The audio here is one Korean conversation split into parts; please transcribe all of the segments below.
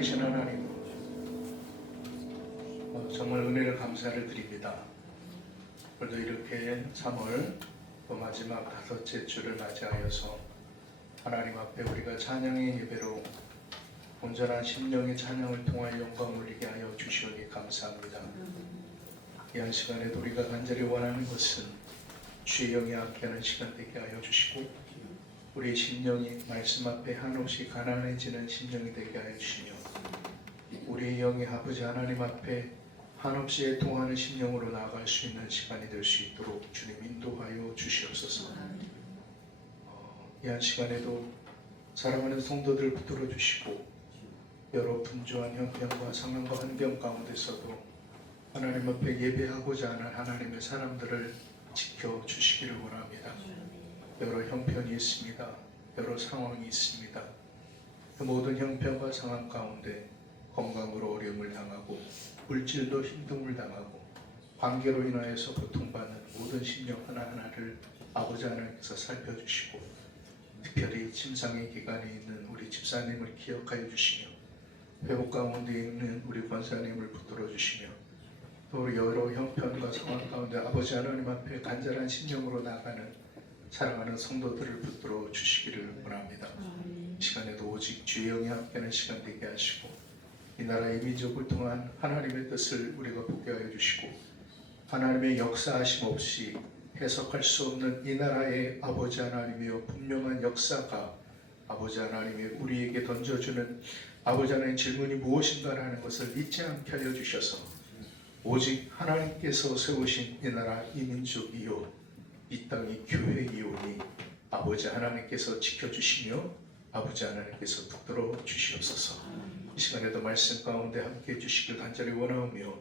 살아계신 하나님, 정말 은혜를 감사를 드립니다. 오늘도 이렇게 3월 마지막 5째 주를 맞이하여서 하나님 앞에 우리가 찬양의 예배로 온전한 심령의 찬양을 통하여 영광 올리게 하여 주시오니 감사합니다. 이 한 시간에도 우리가 간절히 원하는 것은 주의 영이 함께하는 시간 되게 하여 주시고, 우리의 심령이 말씀 앞에 한없이 가난해지는 심령이 되게 하여 주시며, 우리의 영이 아버지 하나님 앞에 한없이 애통하는 심령으로 나아갈 수 있는 시간이 될 수 있도록 주님 인도하여 주시옵소서. 이 한 시간에도 사랑하는 성도들 붙들어 주시고, 여러 분주한 형편과 상황과 환경 가운데서도 하나님 앞에 예배하고자 하는 하나님의 사람들을 지켜주시기를 원합니다. 여러 형편이 있습니다. 여러 상황이 있습니다. 그 모든 형편과 상황 가운데 건강으로 어려움을 당하고 물질로 힘듦을 당하고 관계로 인하여서 고통받는 모든 심령 하나하나를 아버지 하나님께서 살펴주시고, 특별히 침상의 기간에 있는 우리 집사님을 기억하여 주시며, 회복 가운데 있는 우리 권사님을 붙들어 주시며, 또 여러 형편과 상황 가운데 아버지 하나님 앞에 간절한 심령으로 나가는 사랑하는 성도들을 붙들어 주시기를 원합니다. 이 시간에도 오직 주의 영이 함께하는 시간 되게 하시고, 이 나라의 민족을 통한 하나님의 뜻을 우리가 보게 하여 주시고, 하나님의 역사하심 없이 해석할 수 없는 이 나라의 아버지 하나님이여 분명한 역사가 아버지 하나님이 우리에게 던져주는 아버지 하나님의 질문이 무엇인가라는 것을 잊지 않게 하여 주셔서, 오직 하나님께서 세우신 이 나라 이 민족이요 이 땅이 교회이오니 아버지 하나님께서 지켜주시며 아버지 하나님께서 붙들어 주시옵소서. 이 시간에도 말씀 가운데 함께해 주시길 간절히 원하오며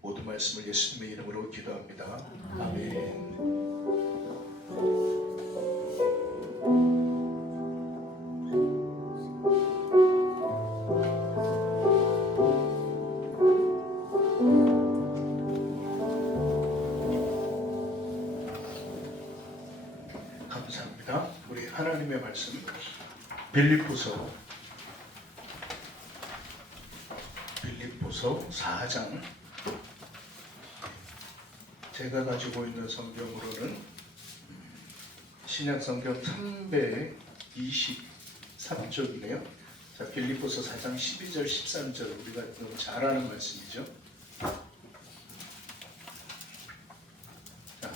모든 말씀을 예수님의 이름으로 기도합니다. 아멘. 감사합니다. 우리 하나님의 말씀 빌립보서 4장, 제가 가지고 있는 성경으로는 신약 성경 323쪽이네요. 자, 빌립보서 4장 12절 13절 우리가 너무 잘 아는 말씀이죠. 자,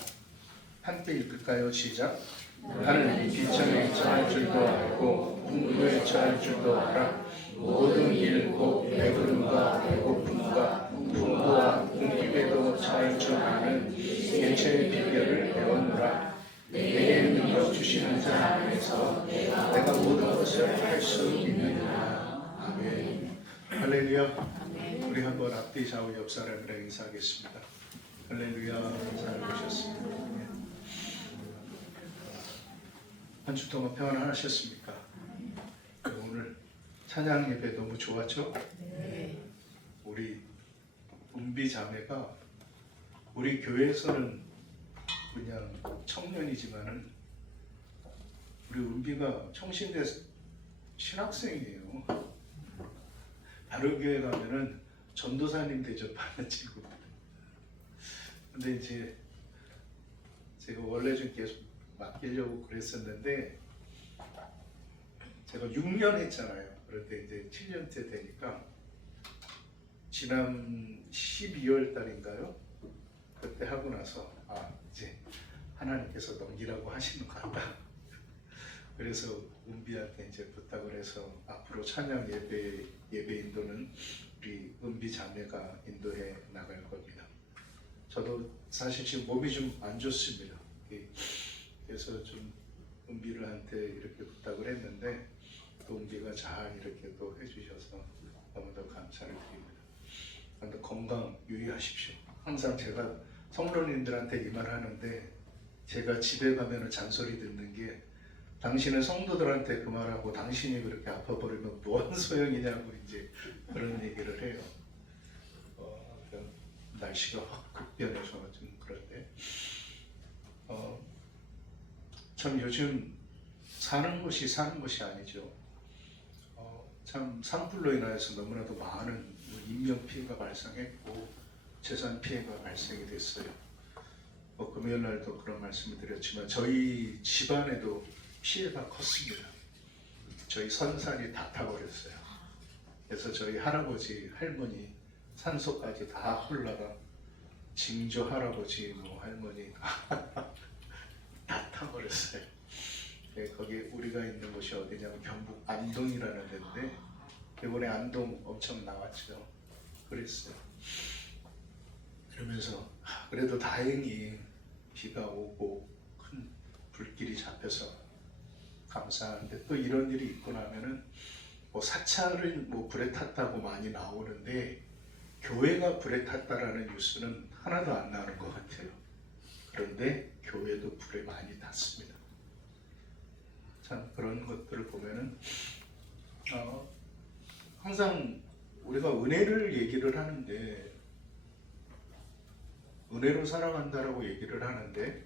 함께 읽을까요? 시작. 나는 비천에 처할 줄도 알고 풍부에 처할 줄도 알아. 모든 일 곧 배부름과 배고픔과 풍부와 궁핍에도 처할 줄 아는 개체의 비결을 배웠노라. 내게 능력 주시는 자 안에서 내가 모든 것을 할 수 있느니라. 아멘. 할렐루야. 우리 한번 앞뒤 좌우 옆 사람이랑 인사하겠습니다. 할렐루야. 잘 보셨습니다. 한 주 동안 평안하셨습니까? 오늘 찬양 예배 너무 좋았죠? 네. 우리 은비 자매가 우리 교회에서는 그냥 청년이지만은 우리 은비가 청신대 신학생이에요. 다른 교회 가면은 전도사님 대접하는 친구. 근데 이제 제가 원래 좀 계속 맡기려고 그랬었는데 제가 6년 했잖아요. 그런데 이제 7년째 되니까 지난 12월 달인가요? 그때 하고 나서 이제 하나님께서 넘기라고 하시는 것 같다. 그래서 은비한테 이제 부탁을 해서 앞으로 찬양 예배 인도는 우리 은비 자매가 인도해 나갈 겁니다. 저도 사실 지금 몸이 좀 안 좋습니다. 그래서 좀 은비를 한테 이렇게 부탁을 했는데 또 은비가 잘 이렇게 또 해주셔서 너무도 감사를 드립니다. 그런데 건강 유의하십시오. 항상 제가 성도님들한테 이 말 하는데, 제가 집에 가면 잔소리 듣는 게, 당신은 성도들한테 그 말하고 당신이 그렇게 아파버리면 뭐한 소용이냐고 이제 그런 얘기를 해요. 날씨가 확 급변해서 좀 그런데 참 요즘 사는 것이 아니죠. 참 산불로 인하여서 너무나도 많은 인명 피해가 발생했고 재산 피해가 발생이 됐어요. 금요일 날도 그런 말씀을 드렸지만 저희 집안에도 피해가 컸습니다. 저희 선산이 다 타버렸어요. 그래서 저희 할아버지, 할머니 산소까지 다 흘러가 징조 할아버지, 할머니 다 타버렸어요. 네, 거기 우리가 있는 곳이 어디냐면 경북 안동이라는 데인데 이번에 안동 엄청 나왔죠. 그랬어요. 그러면서 그래도 다행히 비가 오고 큰 불길이 잡혀서 감사한데, 또 이런 일이 있고 나면은 사찰은 불에 탔다고 많이 나오는데 교회가 불에 탔다라는 뉴스는 하나도 안 나오는 것 같아요. 그런데 교회도 불에 많이 탔습니다. 참 그런 것들을 보면은 항상 우리가 은혜를 얘기를 하는데, 은혜로 살아간다라고 얘기를 하는데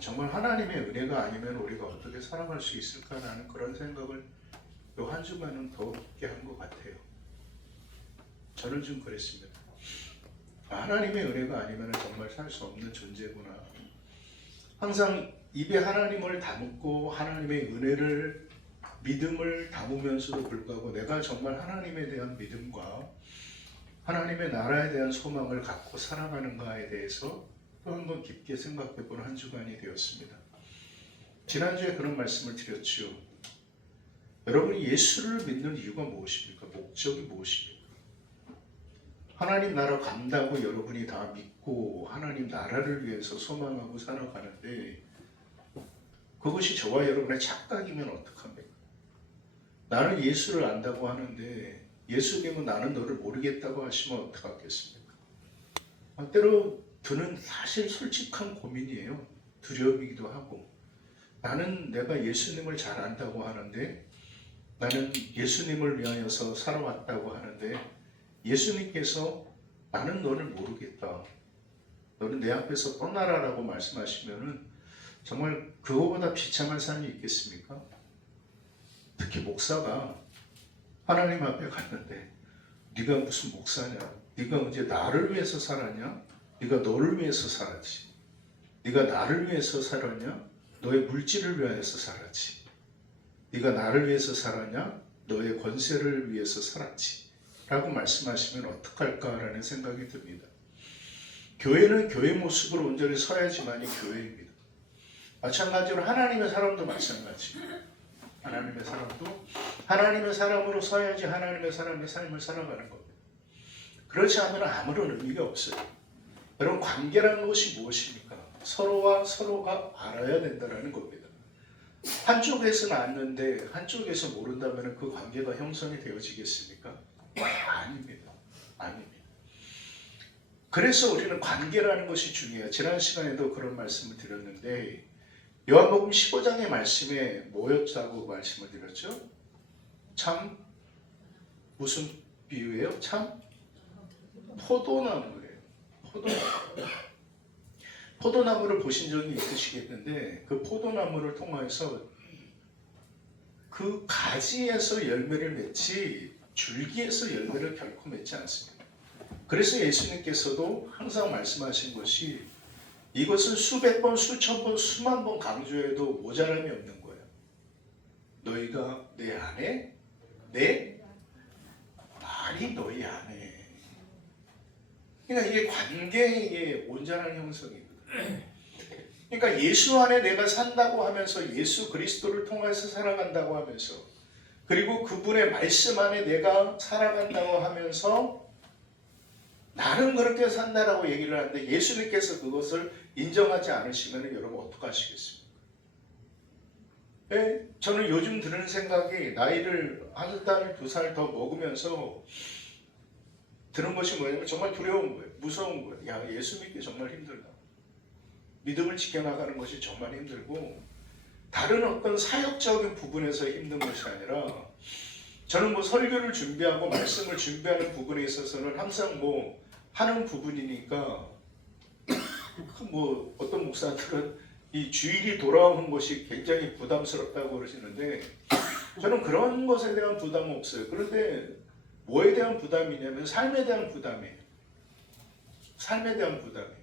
정말 하나님의 은혜가 아니면 우리가 어떻게 살아갈 수 있을까라는 그런 생각을 요 한 주간은 더 깊게 한 것 같아요. 저는 좀 그랬습니다. 하나님의 은혜가 아니면 정말 살 수 없는 존재구나. 항상 입에 하나님을 담고 하나님의 은혜를, 믿음을 담으면서도 불구하고 내가 정말 하나님에 대한 믿음과 하나님의 나라에 대한 소망을 갖고 살아가는가에 대해서 또 한 번 깊게 생각해보는 한 주간이 되었습니다. 지난주에 그런 말씀을 드렸죠. 여러분이 예수를 믿는 이유가 무엇입니까? 목적이 무엇입니까? 하나님 나라 간다고 여러분이 다 믿고 하나님 나라를 위해서 소망하고 살아가는데 그것이 저와 여러분의 착각이면 어떡합니까? 나는 예수를 안다고 하는데 예수님은 나는 너를 모르겠다고 하시면 어떡하겠습니까? 때로 드는 사실 솔직한 고민이에요. 두려움이기도 하고, 나는 내가 예수님을 잘 안다고 하는데, 나는 예수님을 위하여서 살아왔다고 하는데 예수님께서 나는 너를 모르겠다, 너는 내 앞에서 떠나라라고 말씀하시면은 정말 그거보다 비참한 삶이 있겠습니까? 특히 목사가 하나님 앞에 갔는데 네가 무슨 목사냐? 네가 언제 나를 위해서 살았냐? 네가 너를 위해서 살았지. 네가 나를 위해서 살았냐? 너의 물질을 위해서 살았지. 네가 나를 위해서 살았냐? 너의 권세를 위해서 살았지. 라고 말씀하시면 어떡할까라는 생각이 듭니다. 교회는 교회 모습으로 온전히 서야지만이 교회입니다. 마찬가지로 하나님의 사람도 마찬가지. 하나님의 사람도 하나님의 사람으로 서야지 하나님의 사람의 삶을 살아가는 겁니다. 그렇지 않으면 아무런 의미가 없어요. 여러분, 관계라는 것이 무엇입니까? 서로와 서로가 알아야 된다는 겁니다. 한쪽에서는 아는데 한쪽에서 모른다면 그 관계가 형성이 되어지겠습니까? 아닙니다. 아닙니다. 그래서 우리는 관계라는 것이 중요해요. 지난 시간에도 그런 말씀을 드렸는데 요한복음 15장의 말씀에 뭐였다고 말씀을 드렸죠? 참 무슨 비유예요? 참 포도나무예요. 포도나무를 보신 적이 있으시겠는데 그 포도나무를 통해서 그 가지에서 열매를 맺지 줄기에서 열매를 결코 맺지 않습니다. 그래서 예수님께서도 항상 말씀하신 것이 이것은 수백 번, 수천 번, 수만 번 강조해도 모자람이 없는 거예요. 너희가 내 안에, 내 말이 너희 안에. 그러니까 이게 관계의 온전한 형성이거든요. 그러니까 예수 안에 내가 산다고 하면서 예수 그리스도를 통해서 살아간다고 하면서 그리고 그분의 말씀 안에 내가 살아간다고 하면서 나는 그렇게 산다라고 얘기를 하는데 예수님께서 그것을 인정하지 않으시면 여러분 어떡하시겠습니까? 네? 저는 요즘 드는 생각이 나이를 한 살, 두 살 더 먹으면서 드는 것이 뭐냐면 정말 두려운 거예요. 무서운 거예요. 야, 예수 믿기 정말 힘들다. 믿음을 지켜나가는 것이 정말 힘들고 다른 어떤 사역적인 부분에서 힘든 것이 아니라 저는 설교를 준비하고 말씀을 준비하는 부분에 있어서는 항상 하는 부분이니까 어떤 목사들은 이 주일이 돌아오는 것이 굉장히 부담스럽다고 그러시는데 저는 그런 것에 대한 부담은 없어요. 그런데 뭐에 대한 부담이냐면 삶에 대한 부담이에요. 삶에 대한 부담이에요.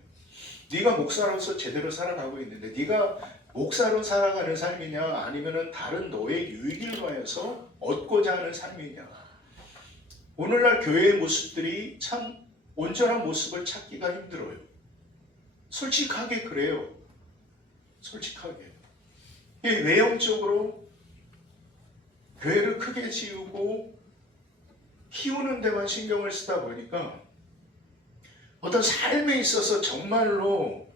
네가 목사로서 제대로 살아가고 있는데 네가 목사로 살아가는 삶이냐 아니면 다른 너의 유익을 위해서 얻고자 하는 삶이냐. 오늘날 교회의 모습들이 참 온전한 모습을 찾기가 힘들어요. 솔직하게 그래요. 솔직하게. 외형적으로 교회를 크게 지우고 키우는 데만 신경을 쓰다 보니까 어떤 삶에 있어서 정말로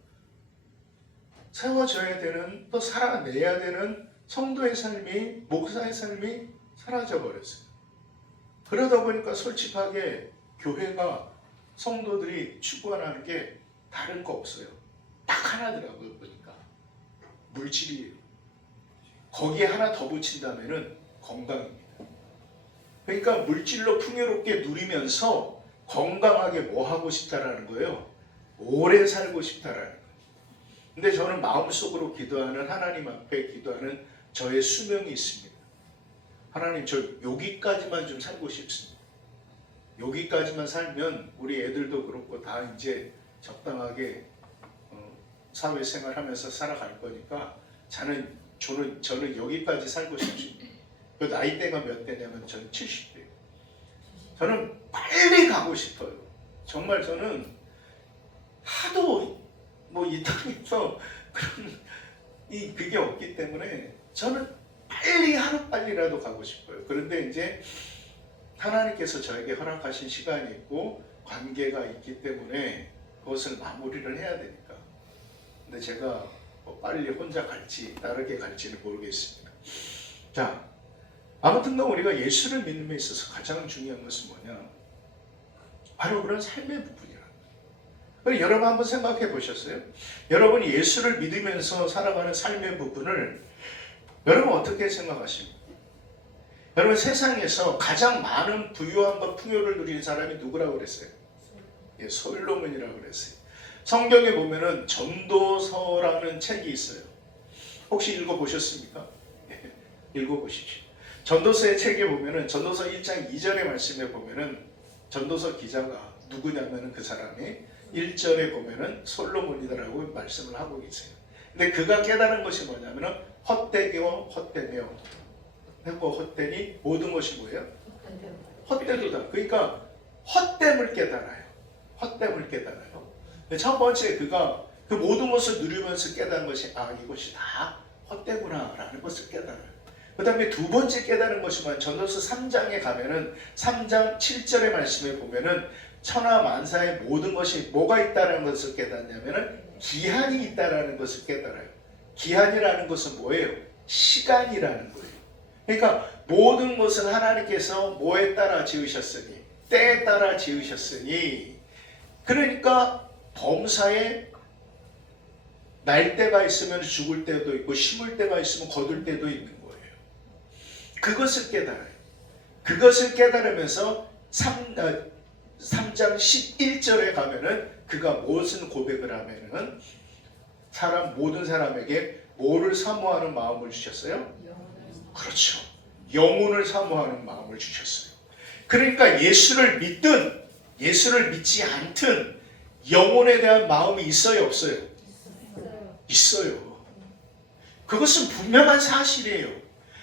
세워져야 되는, 또 살아내야 되는 성도의 삶이, 목사의 삶이 사라져 버렸어요. 그러다 보니까 솔직하게 교회가, 성도들이 추구하는 게 다른 거 없어요. 딱 하나더라고요, 보니까. 물질이에요. 거기에 하나 더 붙인다면은 건강입니다. 그러니까 물질로 풍요롭게 누리면서 건강하게 뭐 하고 싶다라는 거예요. 오래 살고 싶다라는 거예요. 근데 저는 마음속으로 기도하는, 하나님 앞에 기도하는 저의 수명이 있습니다. 하나님, 저 여기까지만 좀 살고 싶습니다. 여기까지만 살면 우리 애들도 그렇고 다 이제 적당하게 사회생활하면서 살아갈 거니까 저는 여기까지 살고 싶습니다. 그 나이대가 몇 대냐면 저는 70대예요. 저는 빨리 가고 싶어요. 정말 저는 하도 이 땅에서 그런 그게 없기 때문에 저는 빨리 하루빨리라도 가고 싶어요. 그런데 이제 하나님께서 저에게 허락하신 시간이 있고 관계가 있기 때문에 그것을 마무리를 해야 되니까. 근데 제가 빨리 혼자 갈지 다르게 갈지는 모르겠습니다. 자, 아무튼 우리가 예수를 믿는 데 있어서 가장 중요한 것은 뭐냐? 바로 그런 삶의 부분이라는 거예요. 여러분 한번 생각해 보셨어요? 여러분이 예수를 믿으면서 살아가는 삶의 부분을 여러분 어떻게 생각하십니까? 여러분 세상에서 가장 많은 부유함과 풍요를 누리는 사람이 누구라고 그랬어요? 솔로몬이라고 그랬어요. 성경에 보면은 전도서라는 책이 있어요. 혹시 읽어보셨습니까? 읽어보십시오. 전도서의 책에 보면은 전도서 1장 2절의 말씀에 보면은 전도서 기자가 누구냐면은 그 사람이 1절에 보면은 솔로몬이다라고 말씀을 하고 계세요. 근데 그가 깨달은 것이 뭐냐면은 헛되고 헛되며, 헛되니 모든 것이 뭐예요? 헛되도다. 그러니까 헛됨을 깨달아요. 헛됨을 깨달아요. 첫 번째 그가 그 모든 것을 누리면서 깨달은 것이 이것이 다 헛되구나 라는 것을 깨달아요. 그 다음에 두 번째 깨달은 것이 전도서 3장에 가면은 3장 7절의 말씀에 보면은 천하 만사의 모든 것이 뭐가 있다는 것을 깨닫냐면은 기한이 있다는 것을 깨달아요. 기한이라는 것은 뭐예요? 시간이라는 거예요. 그러니까 모든 것은 하나님께서 뭐에 따라 지으셨으니, 때에 따라 지으셨으니, 그러니까 범사에 날 때가 있으면 죽을 때도 있고 심을 때가 있으면 거둘 때도 있는 거예요. 그것을 깨달아요. 그것을 깨달으면서 3장 11절에 가면은 그가 무슨 고백을 하면은 모든 사람에게 뭐를 사모하는 마음을 주셨어요? 그렇죠. 영혼을 사모하는 마음을 주셨어요. 그러니까 예수를 믿든 예수를 믿지 않든 영혼에 대한 마음이 있어요, 없어요? 있어요. 그것은 분명한 사실이에요.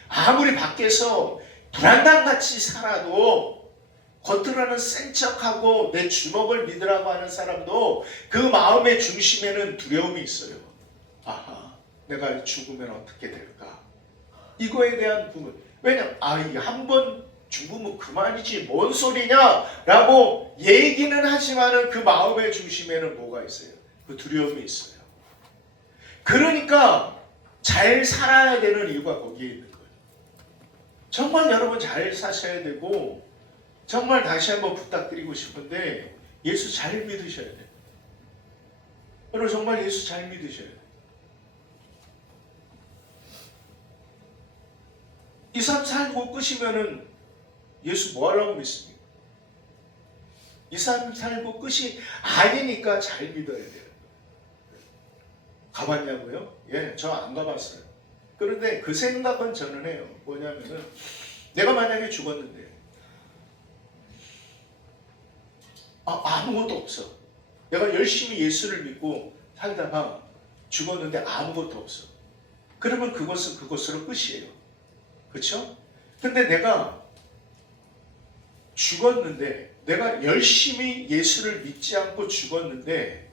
아무리 밖에서 불안당같이 살아도 겉으로는 센 척하고 내 주먹을 믿으라고 하는 사람도 그 마음의 중심에는 두려움이 있어요. 내가 죽으면 어떻게 될까? 이거에 대한 부분. 왜냐면 한 번 죽으면 그만이지 뭔 소리냐? 라고 얘기는 하지만은 그 마음의 중심에는 뭐가 있어요? 그 두려움이 있어요. 그러니까 잘 살아야 되는 이유가 거기에 있는 거예요. 정말 여러분 잘 사셔야 되고, 정말 다시 한번 부탁드리고 싶은데 예수 잘 믿으셔야 돼요. 여러분 정말 예수 잘 믿으셔야 돼요. 이 삶 살고 끝이면은 예수 뭐 하려고 믿습니까? 이 삶 살고 끝이 아니니까 잘 믿어야 돼요. 가봤냐고요? 저 안 가봤어요. 그런데 그 생각은 저는 해요. 뭐냐면은 내가 만약에 죽었는데 아무것도 없어. 내가 열심히 예수를 믿고 살다가 죽었는데 아무것도 없어. 그러면 그것은 그것으로 끝이에요. 그렇죠? 근데 내가 죽었는데 내가 열심히 예수를 믿지 않고 죽었는데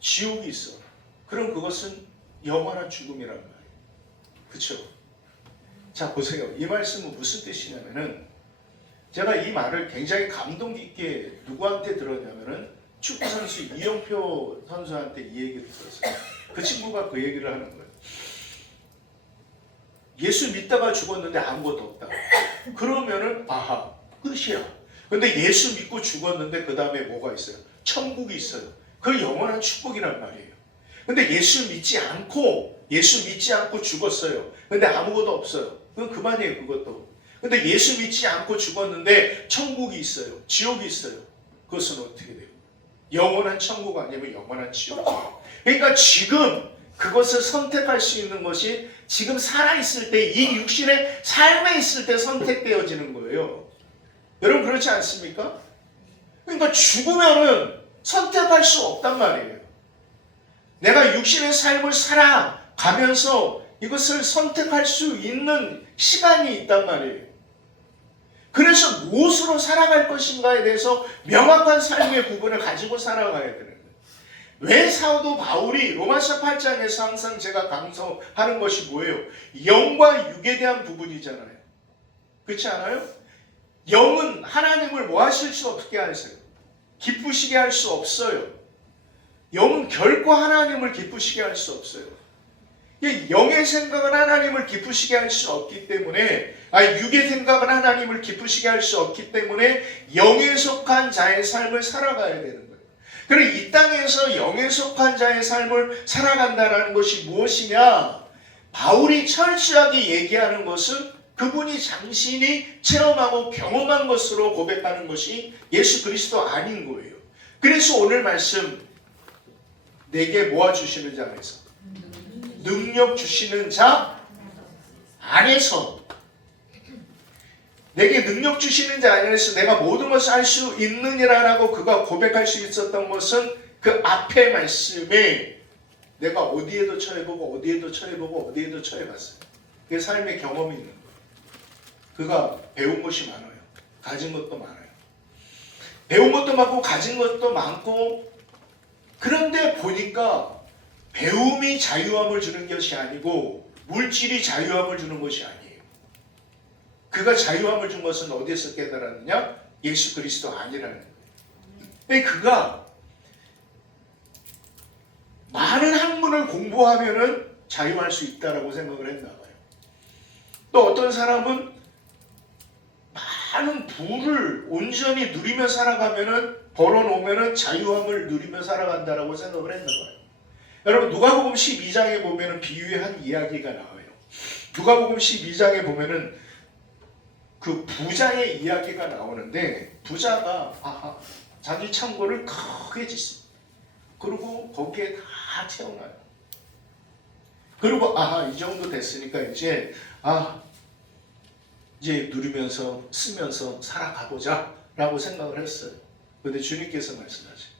지옥이 있어. 그럼 그것은 영원한 죽음이란 말이에요. 그렇죠? 자, 보세요. 이 말씀은 무슨 뜻이냐면은 제가 이 말을 굉장히 감동 깊게 누구한테 들었냐면은 축구 선수 이영표 선수한테 이 얘기를 들었어요. 그 친구가 그 얘기를 하는 거예요. 예수 믿다가 죽었는데 아무것도 없다. 그러면은 아하, 끝이야. 근데 예수 믿고 죽었는데 그 다음에 뭐가 있어요? 천국이 있어요. 그 영원한 축복이란 말이에요. 근데 예수 믿지 않고 죽었어요. 근데 아무것도 없어요. 그건 그만이에요. 그것도. 근데 예수 믿지 않고 죽었는데 천국이 있어요. 지옥이 있어요. 그것은 어떻게 돼요? 영원한 천국 아니면 영원한 지옥이에요. 그러니까 지금 그것을 선택할 수 있는 것이 지금 살아있을 때, 이 육신의 삶에 있을 때 선택되어지는 거예요. 여러분 그렇지 않습니까? 그러니까 죽으면은 선택할 수 없단 말이에요. 내가 육신의 삶을 살아가면서 이것을 선택할 수 있는 시간이 있단 말이에요. 그래서 무엇으로 살아갈 것인가에 대해서 명확한 삶의 구분을 가지고 살아가야 되는 거예요. 왜 사도 바울이 로마서 8장에서 항상 제가 강조하는 것이 뭐예요? 영과 육에 대한 부분이잖아요. 그렇지 않아요? 영은 하나님을 뭐 하실 수 없게 하세요? 기쁘시게 할 수 없어요. 영은 결코 하나님을 기쁘시게 할 수 없어요. 영의 생각은 하나님을 기쁘시게 할 수 없기 때문에, 육의 생각은 하나님을 기쁘시게 할 수 없기 때문에 영에 속한 자의 삶을 살아가야 되는 거예요. 그리고 이 땅에서 영에 속한 자의 삶을 살아간다는 것이 무엇이냐? 바울이 철저하게 얘기하는 것은 그분이 당신이 체험하고 경험한 것으로 고백하는 것이 예수 그리스도 아닌 거예요. 그래서 오늘 말씀 내게 모아주시는 자 안에서, 능력 주시는 자 안에서, 내게 능력 주시는 자 안에서 내가 모든 것을 할 수 있느니라라고 그가 고백할 수 있었던 것은 그 앞의 말씀에 내가 어디에도 처해보고 어디에도 처해보고 어디에도 처해봤어요. 그게 삶의 경험이 있는 거예요. 그가 배운 것이 많아요. 가진 것도 많아요. 배운 것도 많고 가진 것도 많고, 그런데 보니까 배움이 자유함을 주는 것이 아니고 물질이 자유함을 주는 것이 아니에요. 그가 자유함을 준 것은 어디에서 깨달았느냐? 예수 그리스도 아니라는 거예요. 그가 많은 학문을 공부하면은 자유할 수 있다라고 생각을 했나 봐요. 또 어떤 사람은 많은 부를 온전히 누리며 살아가면은, 벌어놓으면은 자유함을 누리며 살아간다라고 생각을 했나 봐요. 여러분 누가복음 12장에 보면은 비유의 한 이야기가 나와요. 누가복음 12장에 보면은 그 부자의 이야기가 나오는데, 부자가 자기 창고를 크게 짓습니다. 그리고 거기에 다 채워놔요. 그리고 이 정도 됐으니까 이제 누리면서 쓰면서 살아가보자 라고 생각을 했어요. 그런데 주님께서 말씀하세요.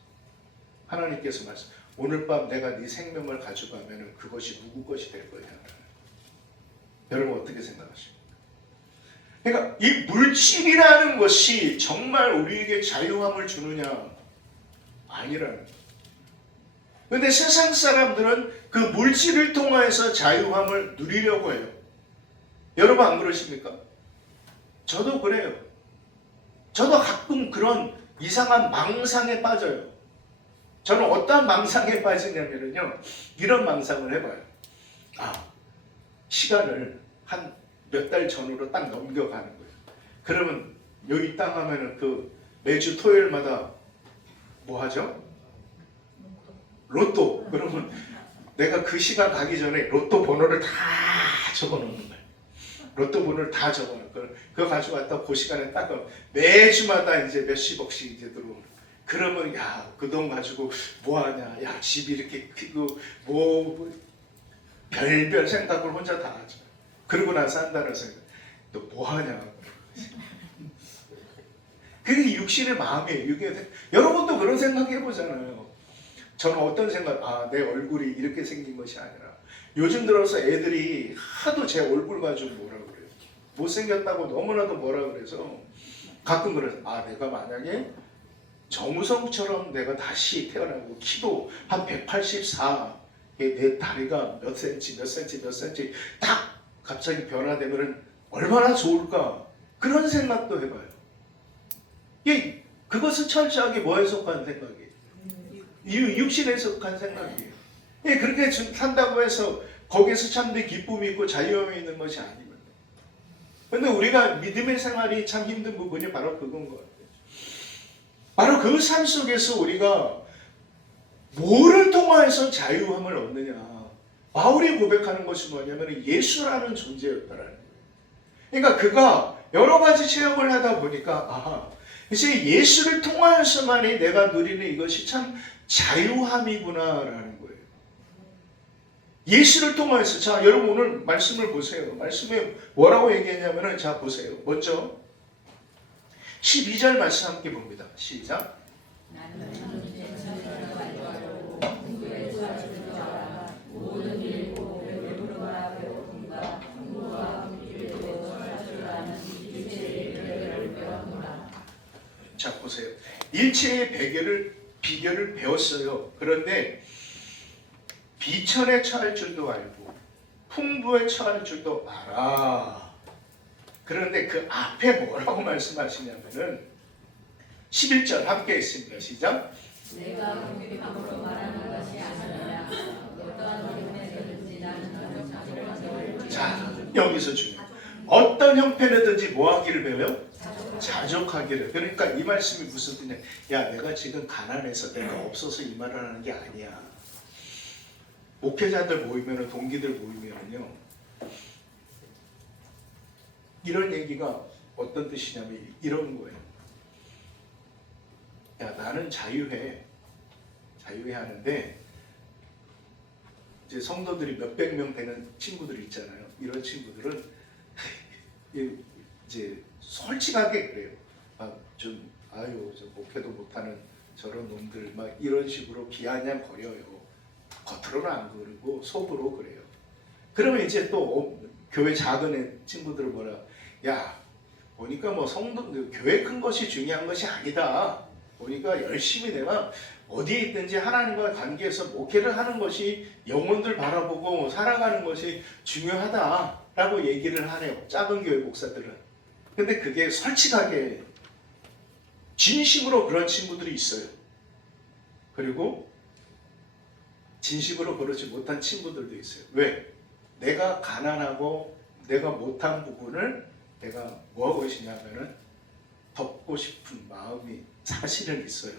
하나님께서 말씀, 오늘 밤 내가 네 생명을 가져가면 그것이 누구 것이 될 거냐. 여러분 어떻게 생각하십니까? 그러니까 이 물질이라는 것이 정말 우리에게 자유함을 주느냐? 아니라는 거예요. 그런데 세상 사람들은 그 물질을 통해서 자유함을 누리려고 해요. 여러분 안 그러십니까? 저도 그래요. 저도 가끔 그런 이상한 망상에 빠져요. 저는 어떤 망상에 빠지냐면요, 이런 망상을 해봐요. 시간을 한 몇 달 전으로 딱 넘겨가는 거예요. 그러면 여기 땅 하면은 그 매주 토요일마다 뭐 하죠? 로또. 그러면 내가 그 시간 가기 전에 로또 번호를 다 적어놓는 거예요. 로또 번호를 다 적어놓은 거예요. 그거 가지고 왔다 그 시간에 딱 매주마다 이제 몇십억씩 이제 들어오는. 그러면 그 돈 가지고 뭐 하냐? 집 이렇게 크고 뭐 별별 생각을 혼자 다 하죠. 그러고 나서 한다는 생각. 너 뭐하냐. 그게 육신의 마음이에요. 여러분도 그런 생각 해보잖아요. 저는 어떤 생각, 내 얼굴이 이렇게 생긴 것이 아니라 요즘 들어서 애들이 하도 제 얼굴 가지고 뭐라 그래요. 못생겼다고 너무나도 뭐라 그래서 가끔 그래서 내가 만약에 정우성처럼 내가 다시 태어나고 키도 한 184, 내 다리가 몇 센치 딱 갑자기 변화되면 얼마나 좋을까. 그런 생각도 해봐요. 그것은 철저하게 뭐에 속한 생각이에요? 육신에 속한 생각이에요. 그렇게 산다고 해서 거기에서 참된 기쁨이 있고 자유함이 있는 것이 아니거든요. 그런데 우리가 믿음의 생활이 참 힘든 부분이 바로 그건 것 같아요. 바로 그 삶 속에서 우리가 뭐를 통하여서 자유함을 얻느냐. 바울이 고백하는 것이 뭐냐면 예수라는 존재였다라는 거예요. 그러니까 그가 여러 가지 체험을 하다 보니까 이제 예수를 통하여서만이 내가 누리는 이것이 참 자유함이구나라는 거예요. 예수를 통하여서. 자, 여러분 오늘 말씀을 보세요. 말씀에 뭐라고 얘기했냐면은 자 보세요. 먼저 12절 말씀 함께 봅니다. 시작. 자 보세요. 일체의 비결을 배웠어요. 그런데 비천에 처할 줄도 알고 풍부에 처할 줄도 알아. 그런데 그 앞에 뭐라고 말씀하시냐면은 11절 함께 있습니다. 시작. 내가 공격함으로 말하는 것이 아니라 어떠한 형편이든지 나는 자족하기를. 자 여기서 중요해요. 어떤 형편이든지 뭐 하기를 배워요? 자족하기를. 그러니까 이 말씀이 무슨 뜻이냐. 야 내가 지금 가난해서 내가 없어서 이 말을 하는 게 아니야. 목회자들 모이면 동기들 모이면요 이런 얘기가 어떤 뜻이냐면 이런 거예요. 야 나는 자유해 하는데 이제 성도들이 몇백 명 되는 친구들이 있잖아요. 이런 친구들은 이제 솔직하게 그래요. 저 목회도 못하는 저런 놈들 막 이런 식으로 비아냥거려요. 겉으로는 안 그러고 속으로 그래요. 그러면 이제 또 교회 작은 애 친구들은 뭐라, 야 보니까 뭐 성도들 교회 큰 것이 중요한 것이 아니다. 보니까 열심히 내가 어디에 있든지 하나님과 관계에서 목회를 하는 것이 영혼들 바라보고 살아가는 것이 중요하다라고 얘기를 하네요. 작은 교회 목사들은. 근데 그게 솔직하게 진심으로 그런 친구들이 있어요. 그리고 진심으로 그러지 못한 친구들도 있어요. 왜? 내가 가난하고 내가 못한 부분을 내가 뭐하고 있냐면은 덮고 싶은 마음이 사실은 있어요.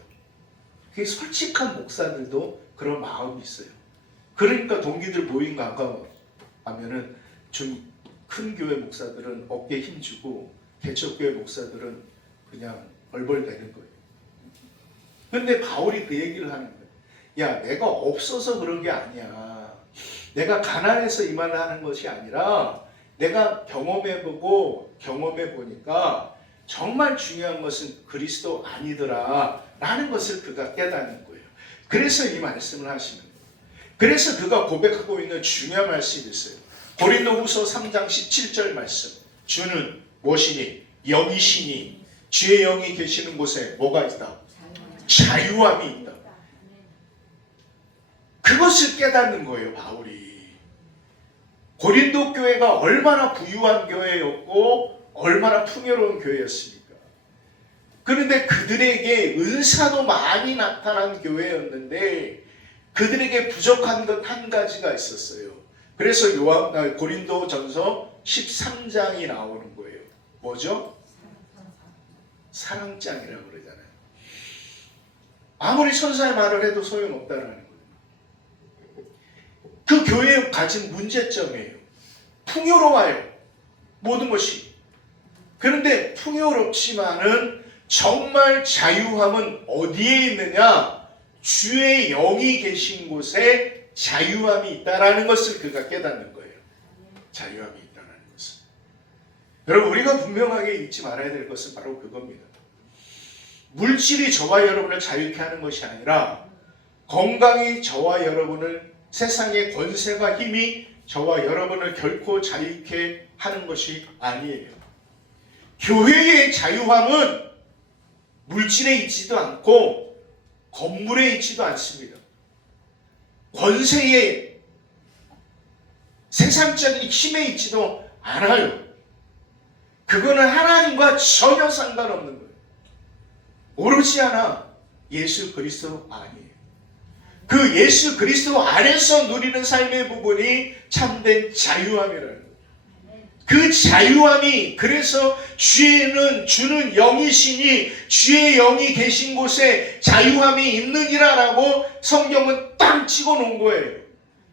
그게 솔직한 목사들도 그런 마음이 있어요. 그러니까 동기들 모임 가면은 좀 큰 교회 목사들은 어깨에 힘주고 개척교회 목사들은 그냥 벌벌대는 거예요. 근데 바울이 그 얘기를 하는 거예요. 야 내가 없어서 그런 게 아니야. 내가 가난해서 이 말을 하는 것이 아니라 내가 경험해보고 경험해보니까 정말 중요한 것은 그리스도 아니더라 라는 것을 그가 깨닫는 거예요. 그래서 이 말씀을 하시는 거예요. 그래서 그가 고백하고 있는 중요한 말씀이 있어요. 고린도후서 3장 17절 말씀. 주는 무엇이니? 영이시니 주의 영이 계시는 곳에 뭐가 있다? 자유함이 있다. 그것을 깨닫는 거예요. 바울이. 고린도 교회가 얼마나 부유한 교회였고 얼마나 풍요로운 교회였습니까? 그런데 그들에게 은사도 많이 나타난 교회였는데 그들에게 부족한 것 한 가지가 있었어요. 그래서 고린도전서 13장이 나오는 거예요. 뭐죠? 사랑장이라고 그러잖아요. 아무리 천사의 말을 해도 소용없다라는 거예요. 그 교회에 가진 문제점이에요. 풍요로워요. 모든 것이. 그런데 풍요롭지만은 정말 자유함은 어디에 있느냐? 주의 영이 계신 곳에 자유함이 있다라는 것을 그가 깨닫는 거예요. 자유함이 있다는 것을. 여러분, 우리가 분명하게 잊지 말아야 될 것은 바로 그겁니다. 물질이 저와 여러분을 자유케 하는 것이 아니라 건강이 저와 여러분을, 세상의 권세가 힘이 저와 여러분을 결코 자유케 하는 것이 아니에요. 교회의 자유함은 물질에 있지도 않고 건물에 있지도 않습니다. 권세의 세상적인 힘에 있지도 않아요. 그거는 하나님과 전혀 상관없는 거예요. 오로지 하나 예수 그리스도 아니에요. 그 예수 그리스도 안에서 누리는 삶의 부분이 참된 자유함이라는 거예요. 그 자유함이, 그래서 주는 영이시니 주의 영이 계신 곳에 자유함이 있느니라라고 성경은 땅 찍어 놓은 거예요.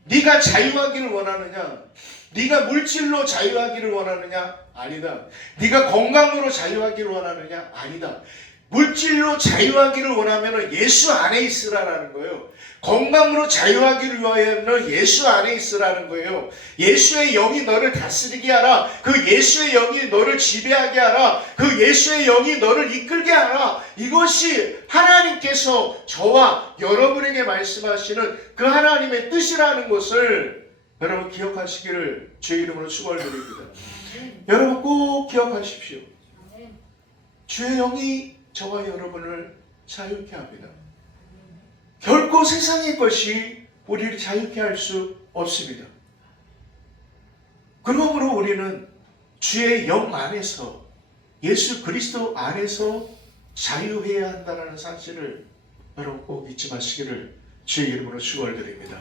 네가 자유하기를 원하느냐? 네가 물질로 자유하기를 원하느냐? 아니다. 네가 건강으로 자유하기를 원하느냐? 아니다. 물질로 자유하기를 원하면 예수 안에 있으라는 거예요. 건강으로 자유하기를 위하여는 예수 안에 있으라는 거예요. 예수의 영이 너를 다스리게 하라. 그 예수의 영이 너를 지배하게 하라. 그 예수의 영이 너를 이끌게 하라. 이것이 하나님께서 저와 여러분에게 말씀하시는 그 하나님의 뜻이라는 것을 여러분 기억하시기를 주의 이름으로 축원드립니다. 여러분 꼭 기억하십시오. 주의 영이 저와 여러분을 자유케 합니다. 결코 세상의 것이 우리를 자유케 할 수 없습니다. 그러므로 우리는 주의 영 안에서, 예수 그리스도 안에서 자유해야 한다는 사실을 여러분 꼭 잊지 마시기를 주의 이름으로 축원드립니다.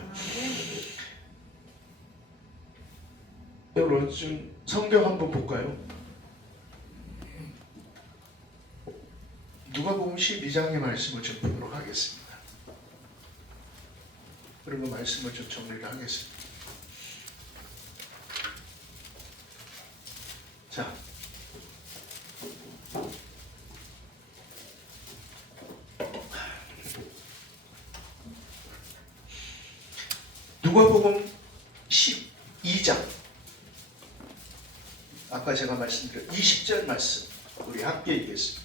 여러분 좀 성경 한번 볼까요? 누가복음 12장의 말씀을 좀 보도록 하겠습니다. 그리고 말씀을 좀 정리를 하겠습니다. 자, 누가복음 12장, 아까 제가 말씀드린 20절 말씀 우리 함께 읽겠습니다.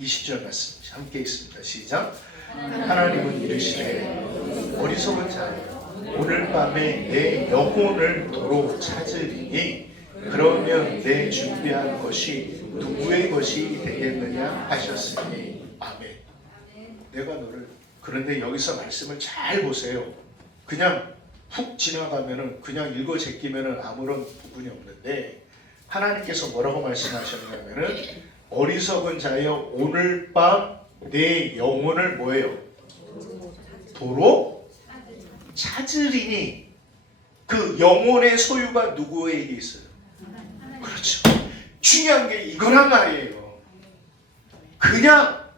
20절 말씀 함께 읽습니다. 시작. 하나님은 이르시되 어리석은 자여, 오늘 밤에 내 영혼을 도로 찾으리니 그러면 내 준비한 것이 누구의 것이 되겠느냐 하셨으니. 아멘. 내가 너를, 그런데 여기서 말씀을 잘 보세요. 그냥 훅 지나가면은, 그냥 읽어 제끼면은 아무런 부분이 없는데 하나님께서 뭐라고 말씀하셨냐면은 어리석은 자여, 오늘 밤 내 영혼을 뭐예요? 도로 찾으리니. 그 영혼의 소유가 누구에게 있어요? 그렇죠. 중요한 게 이거란 말이에요. 그냥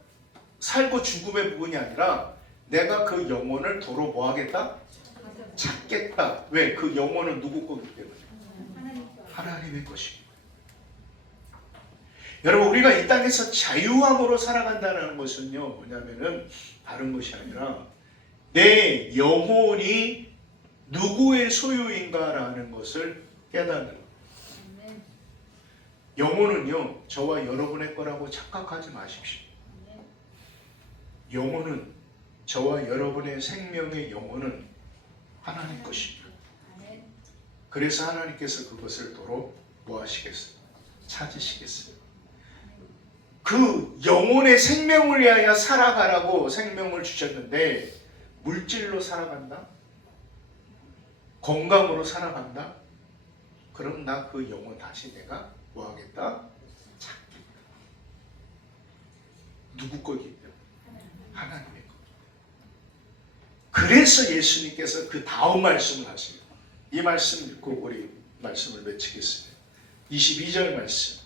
살고 죽음의 부분이 아니라 내가 그 영혼을 도로 뭐 하겠다? 찾겠다. 왜? 그 영혼은 누구 거기 때문에? 하나님의 것이에요. 여러분, 우리가 이 땅에서 자유함으로 살아간다는 것은요, 뭐냐면은 다른 것이 아니라 내 영혼이 누구의 소유인가라는 것을 깨닫는 거예요. 영혼은요, 저와 여러분의 거라고 착각하지 마십시오. 영혼은, 저와 여러분의 생명의 영혼은 하나님 것입니다. 그래서 하나님께서 그것을 도로 뭐 하시겠어요? 찾으시겠어요. 그 영혼의 생명을 위하여 살아가라고 생명을 주셨는데 물질로 살아간다? 건강으로 살아간다? 그럼 나 그 영혼 다시 내가 뭐 하겠다? 찾겠다. 누구 거기 때문에? 하나님의 거. 그래서 예수님께서 그 다음 말씀을 하십니다. 이 말씀 읽고 우리 말씀을 맺히겠습니다. 22절 말씀,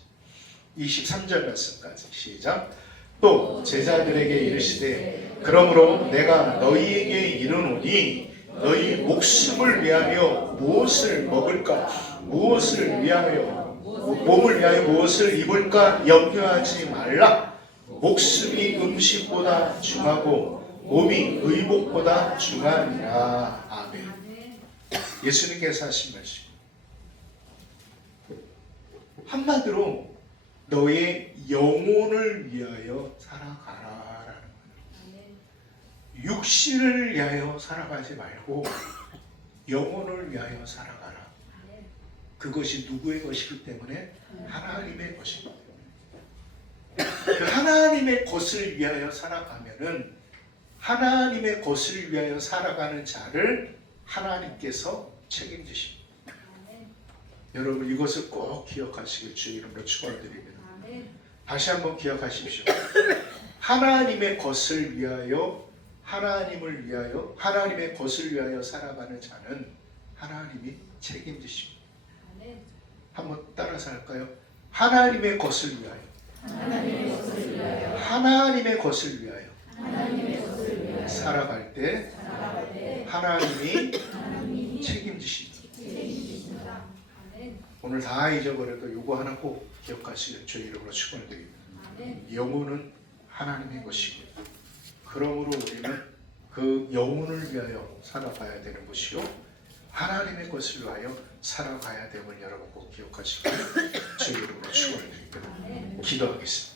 23절 말씀까지 시작. 또 제자들에게 이르시되 그러므로 내가 너희에게 이르노니 너희 목숨을 위하여 무엇을 먹을까, 무엇을 위하여, 몸을 위하여 무엇을 입을까 염려하지 말라. 목숨이 음식보다 중하고 몸이 의복보다 중하니라. 아멘. 예수님께서 하신 말씀. 한마디로 너의 영혼을 위하여 살아가라라는 거예요. 육신을 위하여 살아가지 말고 영혼을 위하여 살아가라. 그것이 누구의 것이기 때문에? 하나님의 것이기 때문에. 그 하나님의 것을 위하여 살아가면은 하나님의 것을 위하여 살아가는 자를 하나님께서 책임지십니다. 여러분 이것을 꼭 기억하시길 주 이름으로 축원드립니다. 다시 한번 기억하십시오. 하나님의 것을 위하여 하나님을 위하여 하나님의 것을 위하여 살아가는 자는 하나님이 책임지십니다. 한번 따라서 할까요? 하나님의 것을 위하여 하나님의 것을 위하여 살아갈 때 하나님이 책임지십니다. 오늘 다 잊어버려도 이거 하나 꼭 기억하시길 주 이름으로 축원드립니다. 영혼은 하나님의 것입니다. 그러므로 우리는 그 영혼을 위하여 살아가야 되는 것이요 하나님의 것을 위하여 살아가야 됨을 여러분 꼭 기억하시길 주 이름으로 축원드립니다. 기도하겠습니다.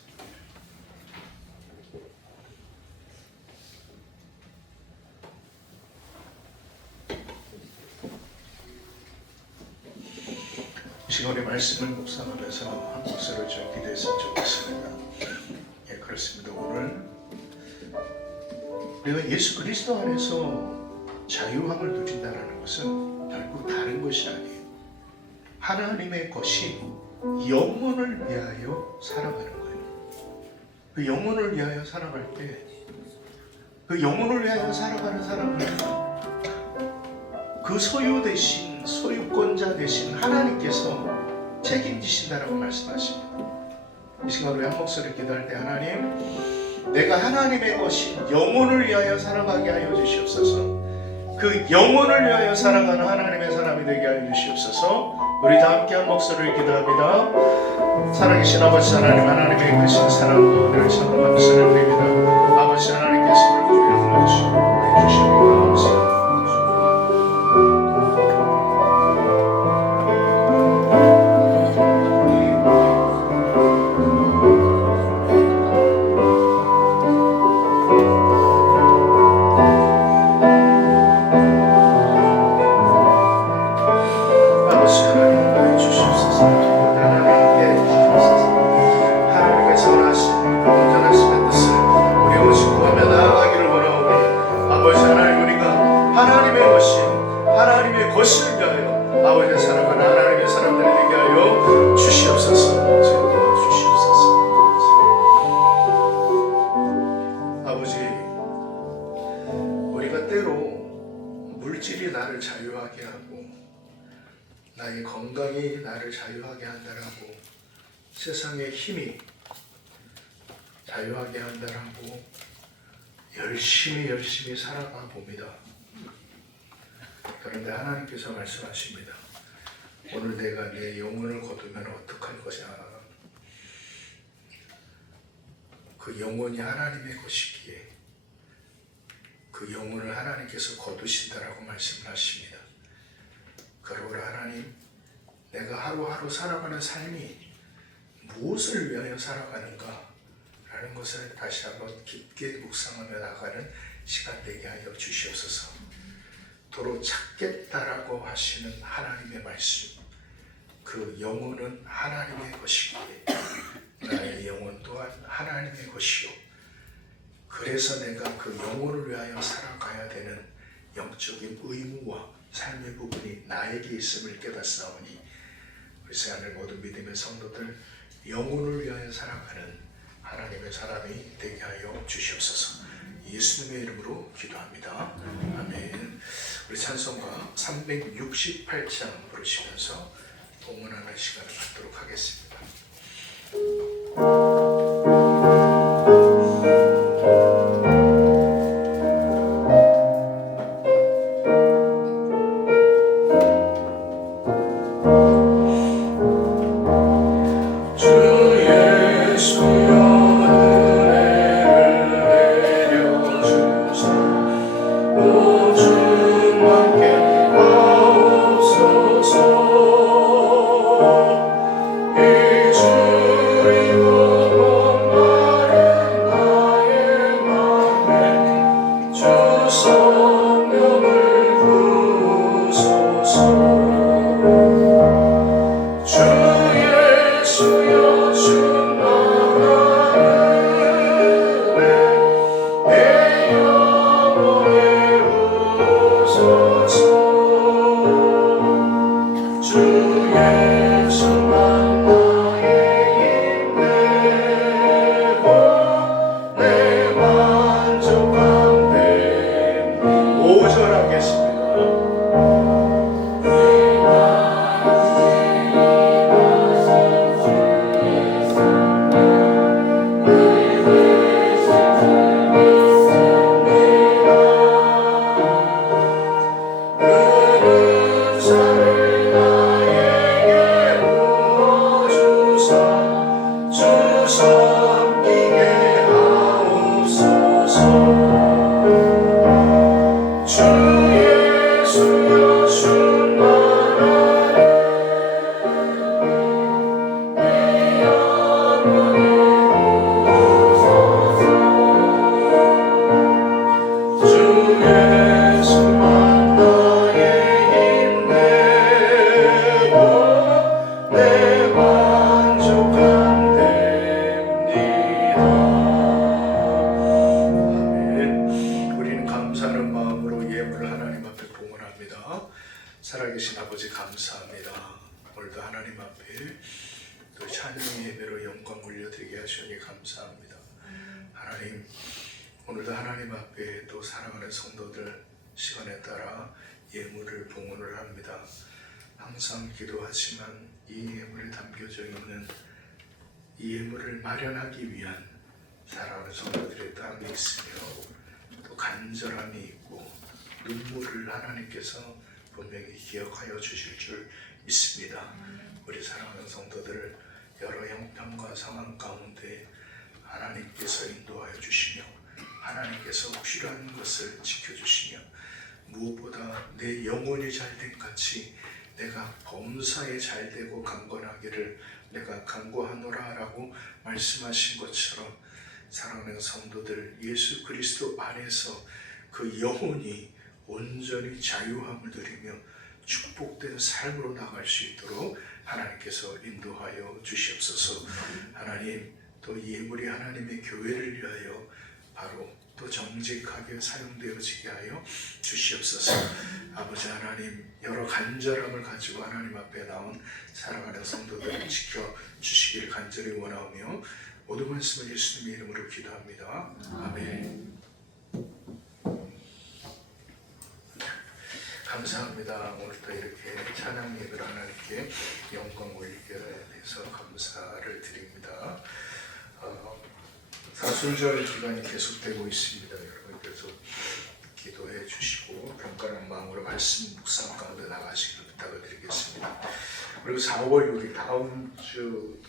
시간의 말씀을 묵상하면서 한 목소리를 좀 기도했으면 좋겠습니다. 예, 그렇습니다. 오늘 우리가 예수 그리스도 안에서 자유함을 누린다는 것은 결국 다른 것이 아니에요. 하나님의 것이 영혼을 위하여 살아가는 거예요. 그 영혼을 위하여 살아갈 때 그 영혼을 위하여 살아가는 사람은 그 소유 대신 소유권자 대신 하나님께서 책임지신다라고 말씀하십니다. 이 시간 우리 한 목소리 기도할 때 하나님, 내가 하나님의 것인 영혼을 위하여 살아가게 하여 주시옵소서. 그 영혼을 위하여 살아가는 하나님의 사람이 되게 하여 주시옵소서. 우리 다 함께 한 목소리를 기도합니다. 살아계신 아버지 하나님, 하나님의 크신 사랑도 늘 참으로 감사를 드립니다. 아버지 하나님께서 우리를 불러주시고 주시옵니다. 물질이 나를 자유하게 하고 나의 건강이 나를 자유하게 한다라고 세상의 힘이 자유하게 한다라고 열심히 살아가 봅니다. 그런데 하나님께서 말씀하십니다. 오늘 내가 내 영혼을 거두면 어떡할 것이냐. 그 영혼이 하나님의 것이기에 그 영혼을 하나님께서 거두신다라고 말씀을 하십니다. 그러므로 하나님, 내가 하루하루 살아가는 삶이 무엇을 위하여 살아가는가 라는 것을 다시 한번 깊게 묵상하며 나가는 시간 되게 하여 주시옵소서. 도로 찾겠다라고 하시는 하나님의 말씀, 그 영혼은 하나님의 것이기에 나의 영혼 또한 하나님의 것이요, 그래서 내가 그 영혼을 위하여 살아가야 되는 영적인 의무와 삶의 부분이 나에게 있음을 깨닫사오니 우리 새하늘 모든 믿음의 성도들 영혼을 위하여 살아가는 하나님의 사람이 되게 하여 주시옵소서. 예수님의 이름으로 기도합니다. 아멘. 우리 찬송가 368장 부르시면서 봉헌하는 시간을 갖도록 하겠습니다. 주의 수여 은혜를 내려주사 되신 아버지 감사합니다. 오늘도 하나님 앞에 또 찬양의 예배로 영광 올려드리게 하시니 감사합니다. 하나님, 오늘도 하나님 앞에 또 사랑하는 성도들 시간에 따라 예물을 봉헌을 합니다. 항상 기도하지만 이 예물에 담겨져 있는 이 예물을 마련하기 위한 사랑하는 성도들의 땀이 있으며 또 간절함이 있고 눈물을 하나님께서 분명히 기억하여 주실 줄 믿습니다. 우리 사랑하는 성도들을 여러 형편과 상황 가운데 하나님께서 인도하여 주시며 하나님께서 필요한 것을 지켜주시며 무엇보다 내 영혼이 잘된 같이 내가 범사에 잘되고 강건하기를 내가 간구하노라 라고 말씀하신 것처럼 사랑하는 성도들 예수 그리스도 안에서 그 영혼이 온전히 자유함을 누리며 축복된 삶으로 나갈 수 있도록 하나님께서 인도하여 주시옵소서. 하나님, 또 예물이 하나님의 교회를 위하여 바로 또 정직하게 사용되어지게 하여 주시옵소서. 아버지 하나님, 여러 간절함을 가지고 하나님 앞에 나온 사랑하는 성도들을 지켜주시기를 간절히 원하오며 모든 말씀을 예수님의 이름으로 기도합니다. 아멘. 감사합니다. 오늘도 이렇게 찬양 예배를 하나님께 영광 올리게 해서 감사를 드립니다. 사순절 기간이 계속되고 있습니다. 여러분께서 기도해 주시고 평가한 마음으로 말씀 묵상 가운데 나가시기를 부탁을 드리겠습니다. 그리고 4월 6일 다음 주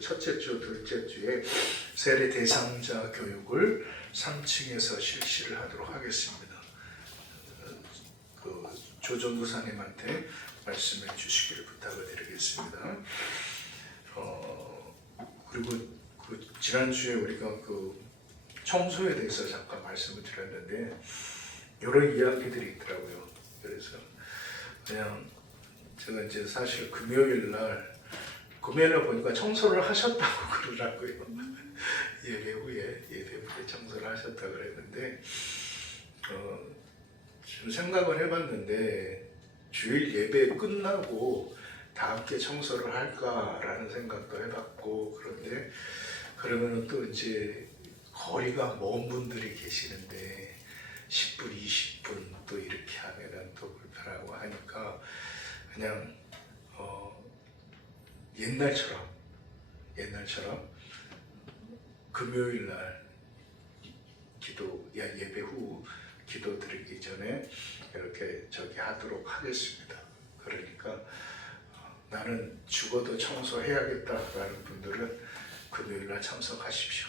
첫째 주 둘째 주에 세례 대상자 교육을 3층에서 실시를 하도록 하겠습니다. 조정구사님한테 말씀해 주시기를 부탁을 드리겠습니다. 그리고 지난주에 우리가 청소에 대해서 잠깐 말씀을 드렸는데 여러 이야기들이 있더라고요. 그래서 그냥 제가 이제 사실 금요일날 보니까 청소를 하셨다고 그러더라고요. 예배 후에 청소를 하셨다고 그랬는데 좀 생각을 해봤는데 주일 예배 끝나고 다 함께 청소를 할까라는 생각도 해봤고 그런데 그러면 또 이제 거리가 먼 분들이 계시는데 10분, 20분 또 이렇게 하면은 또 불편하고 하니까 그냥 옛날처럼 금요일 날 예배 후 기도 드리기 전에 이렇게 하도록 하겠습니다. 그러니까 나는 죽어도 청소해야겠다라는 분들은 금요일날 참석하십시오.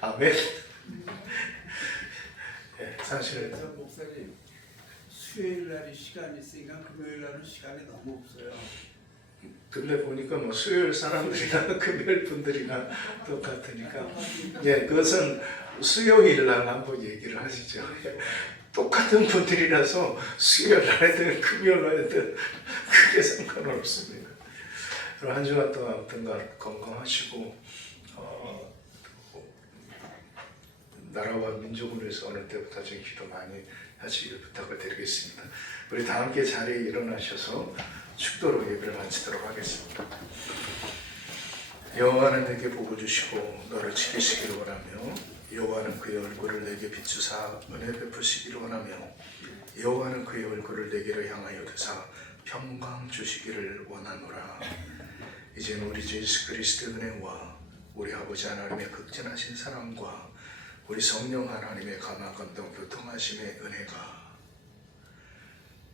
아멘. 네, 사실 목사님 수요일 날이 시간이 있으니까 금요일 날은 시간이 너무 없어요. 근데 보니까 뭐 수요일 사람들이나 금요일 분들이나 똑같으니까 그것은 수요일 날 한번 얘기를 하시죠. 똑같은 분들이라서 수요일 날이든 금요일 날이든 크게 상관은 없습니다. 그럼 한 주간 동안 아무튼간 건강하시고 나라와 민족을 위해서 어느 때보다 좀 기도 많이 하시기를 부탁을 드리겠습니다. 우리 다 함께 자리에 일어나셔서 축도로 예배를 마치도록 하겠습니다. 여호와는 내게 복을 주시고 너를 지키시기를 원하며 여호와는 그의 얼굴을 내게 비추사 은혜 베푸시기를 원하며 여호와는 그의 얼굴을 내게로 향하여 드사 평강 주시기를 원하노라. 이제는 우리 주 예수 그리스도의 은혜와 우리 아버지 하나님의 극진하신 사랑과 우리 성령 하나님의 감화 감동 교통하심의 은혜가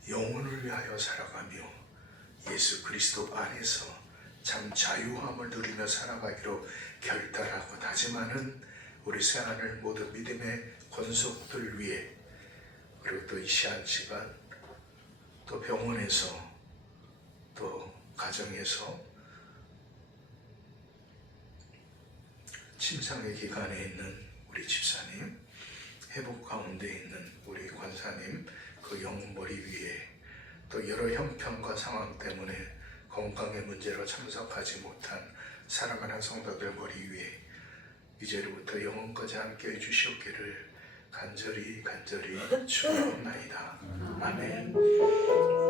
영혼을 위하여 살아가며 예수 그리스도 안에서 참 자유함을 누리며 살아가기로 결단하고 다짐하는 우리 새하늘 모든 믿음의 권속들 위해 그리고 또 이 시간 또 병원에서 또 가정에서 침상의 기간에 있는 우리 집사님, 회복 가운데 있는 우리 권사님, 그 영머리 위에 또 여러 형편과 상황 때문에 건강의 문제로 참석하지 못한 사랑하는 성도들 머리 위에 이제로부터 영원까지 함께 해주시옵기를 간절히 간절히 축원합나이다. 아멘.